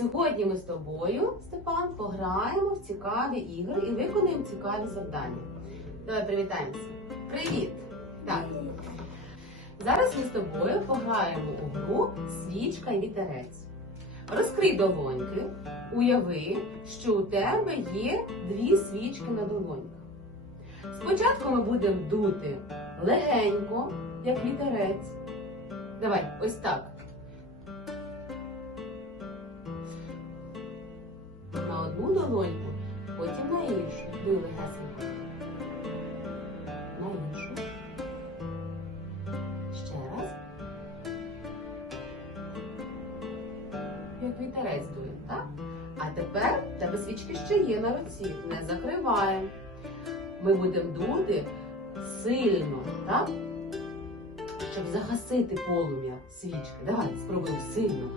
Сьогодні ми з тобою, Степан, пограємо в цікаві ігри і виконуємо цікаві завдання. Давай привітаємося. Привіт! Так, зараз ми з тобою пограємо у гру свічка і вітерець. Розкрий долоньки, уяви, що у тебе є дві свічки на долоньках. Спочатку ми будемо дути легенько, як вітерець. Давай, ось так. Долоньку, потім на іншу. Дуй легесенько. На іншу. Ще раз. Як вітерець дує, так? А тепер тебе свічки ще є на руці. Не закриваємо. Ми будемо дути сильно, так? Щоб загасити полум'я свічки. Давай спробуємо сильно.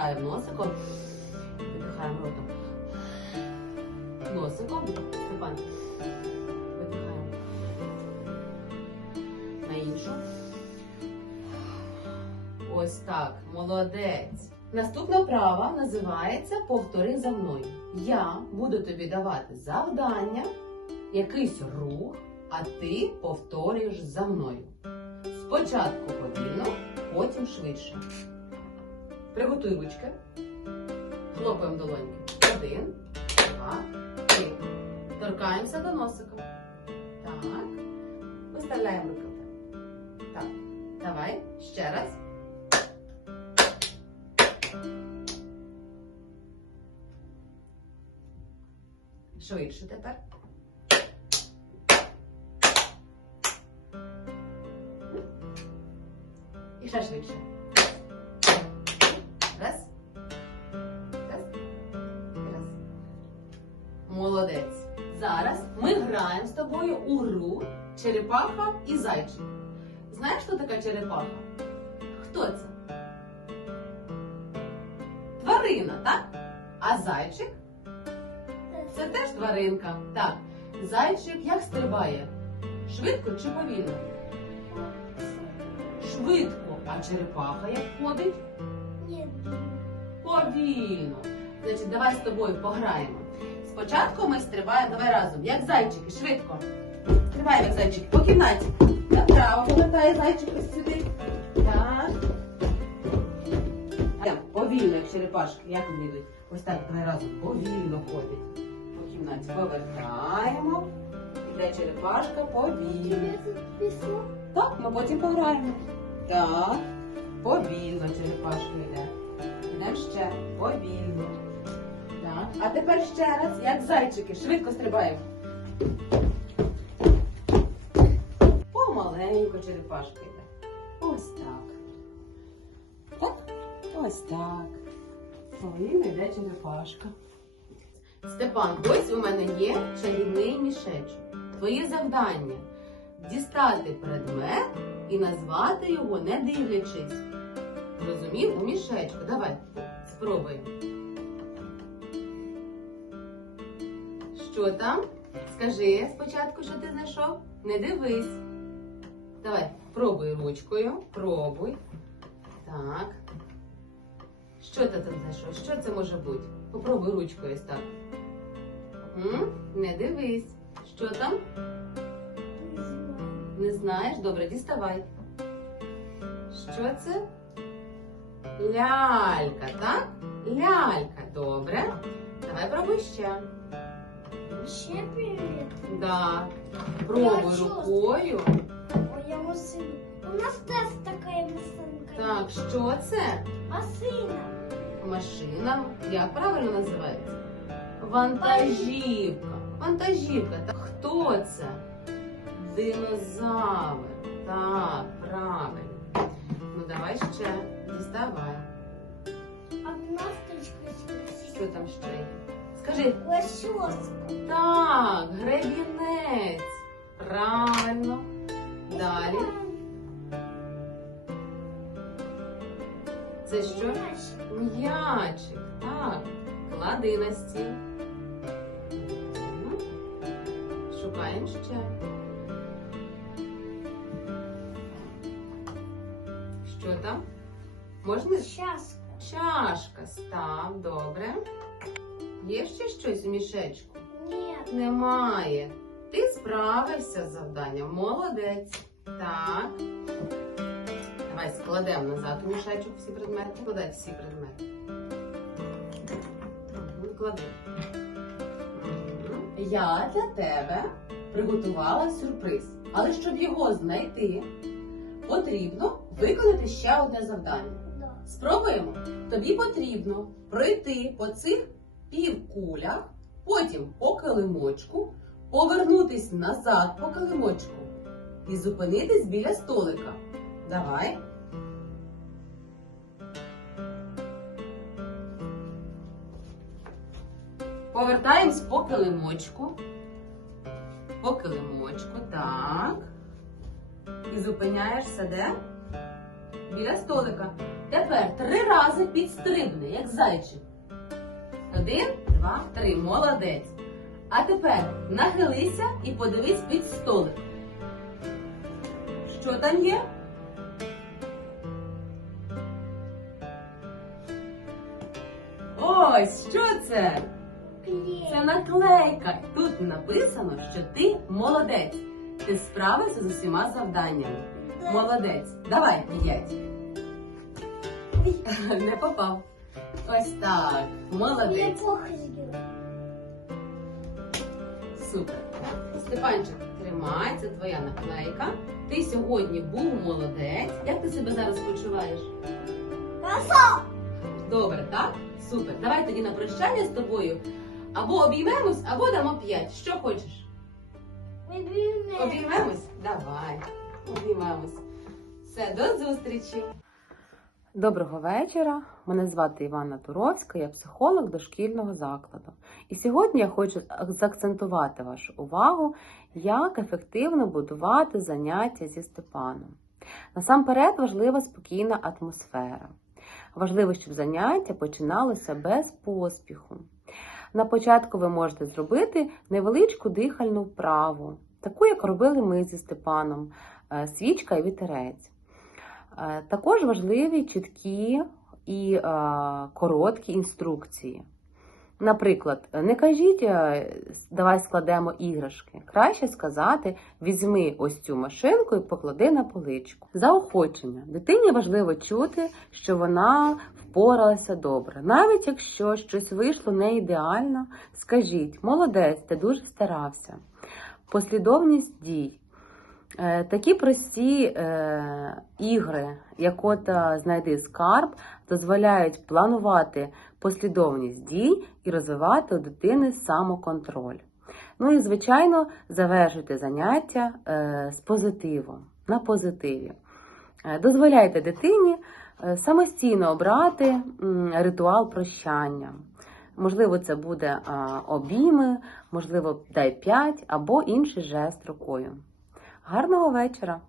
Вдихаємо носиком, видихаємо ротом. Носиком, Степан. Видихаємо. На іншу. Ось так, молодець. Наступна вправа називається Повтори за мною. Я буду тобі давати завдання, якийсь рух, а ти повторюєш за мною. Спочатку повільно, потім швидше. Приготуй ручки. Хлопаємо долоньки. Один, два, три. Торкаємося до носика. Так. Виставляємо руки. Так. Давай. Ще раз. Швидше тепер. І ще швидше. Молодець. Зараз ми граємо з тобою у гру черепаха і зайчик. Знаєш, хто така черепаха? Хто це? Тварина, так? А зайчик? Це теж тваринка. Так. Зайчик як стрибає? Швидко чи повільно? Швидко. А черепаха як ходить? Нет. Повільно. Значить, давай з тобою пограємо. Спочатку ми стрибаємо, давай разом, як зайчики, швидко. Стрибаємо, як зайчики, по кімнаті. Направо повертає зайчик ось сюди. Так. Так, Повільно, як черепашки. Як вони йдуть? Ось так, давай разом. Повільно ходять. По кімнаті повертаємо. Іде черепашка повільно. Так, ми потім пограємо. Так. Повільно черепашка йде. Йдемо ще. Повільно. А тепер ще раз, як зайчики, швидко стрибаємо. Помаленько черепашка йде. Ось так. Так. Ось так. Повільно йде черепашка. Степан, ось у мене є чарівний мішечок. Твоє завдання дістати предмет і назвати його, не дивлячись. Розумів? У мішечку. Давай, спробуй. Що там? Скажи спочатку, що ти знайшов. Не дивись. Давай, пробуй ручкою. Пробуй. Так. Що ти там знайшов? Що це може бути? Попробуй ручкою. М? Не дивись. Що там? Не знаєш? Добре, діставай. Що це? Лялька, так? Лялька, добре. Давай пробуй ще. Ще привіт. Да. Пробуй рукою. Ой, я машина. У нас теж така машинка. Так, що це? Машина. Машина. Як правильно називається? Вантажівка. Вантажівка. Так хто це? Динозавр. Так, правильно. Ну давай ще. Діставай. Одна стрічка Що там ще є? Скажи, Лосьоска. так, гребінець. Правильно. Далі. Це що? М'ячик. Так. Клади на стіл. Шукаємо ще. Що там? Можна? Щас. Чашка. Став, добре. Є ще щось у мішечку? Ні. Немає. Ти справився з завданням. Молодець. Так. Давай складемо назад у мішечок всі предмети. Складай всі предмети. Мгм, Клади. Я для тебе приготувала сюрприз. Але щоб його знайти, потрібно виконати ще одне завдання. Спробуємо. Тобі потрібно пройти по цих півкулях, потім по килимочку, повернутись назад по килимочку і зупинитись біля столика. Давай. Повертаємось по килимочку. По килимочку, так. І зупиняєшся де? Біля столика. Тепер три рази підстрибни, як зайчик. Один, два, три. Молодець. А тепер нахилися і подивись під столик. Що там є? Ось, що це? Це наклейка. Тут написано, що ти молодець. Ти справився з усіма завданнями. Молодець. Давай, п'ять. Не попав. Ось так. Молодець. Супер. Степанчик, тримай, це твоя наклейка. Ти сьогодні був молодець. Як ти себе зараз почуваєш? Хорошо. Добре, так? Супер. Давай тоді на прощання з тобою або обіймемось, або дамо п'ять. Що хочеш? Медведь. Обіймемось? Давай. Обіймемось. Все, до зустрічі. Доброго вечора. Мене звати Іванна Туровська, я психолог дошкільного закладу. І сьогодні я хочу заакцентувати вашу увагу, як ефективно будувати заняття зі Степаном. Насамперед важлива спокійна атмосфера. Важливо, щоб заняття починалося без поспіху. На початку ви можете зробити невеличку дихальну вправу, таку, як робили ми зі Степаном, е, свічка і вітерець. Е, Також важливі чіткі і е, короткі інструкції. Наприклад, не кажіть, е, давай складемо іграшки. Краще сказати, візьми ось цю машинку і поклади на поличку. Заохочення. Дитині важливо чути, що вона впоралася добре. Навіть якщо щось вийшло не ідеально, скажіть, молодець, ти дуже старався. Послідовність дій. Е, Такі прості е, ігри, як от е, знайди скарб, дозволяють планувати послідовність дій і розвивати у дитини самоконтроль. Ну і, звичайно, завершуйте заняття е, з позитивом, на позитиві. Е, Дозволяйте дитині самостійно обрати ритуал прощання. Можливо, це буде обійми, можливо, дай п'ять або інший жест рукою. Гарного вечора!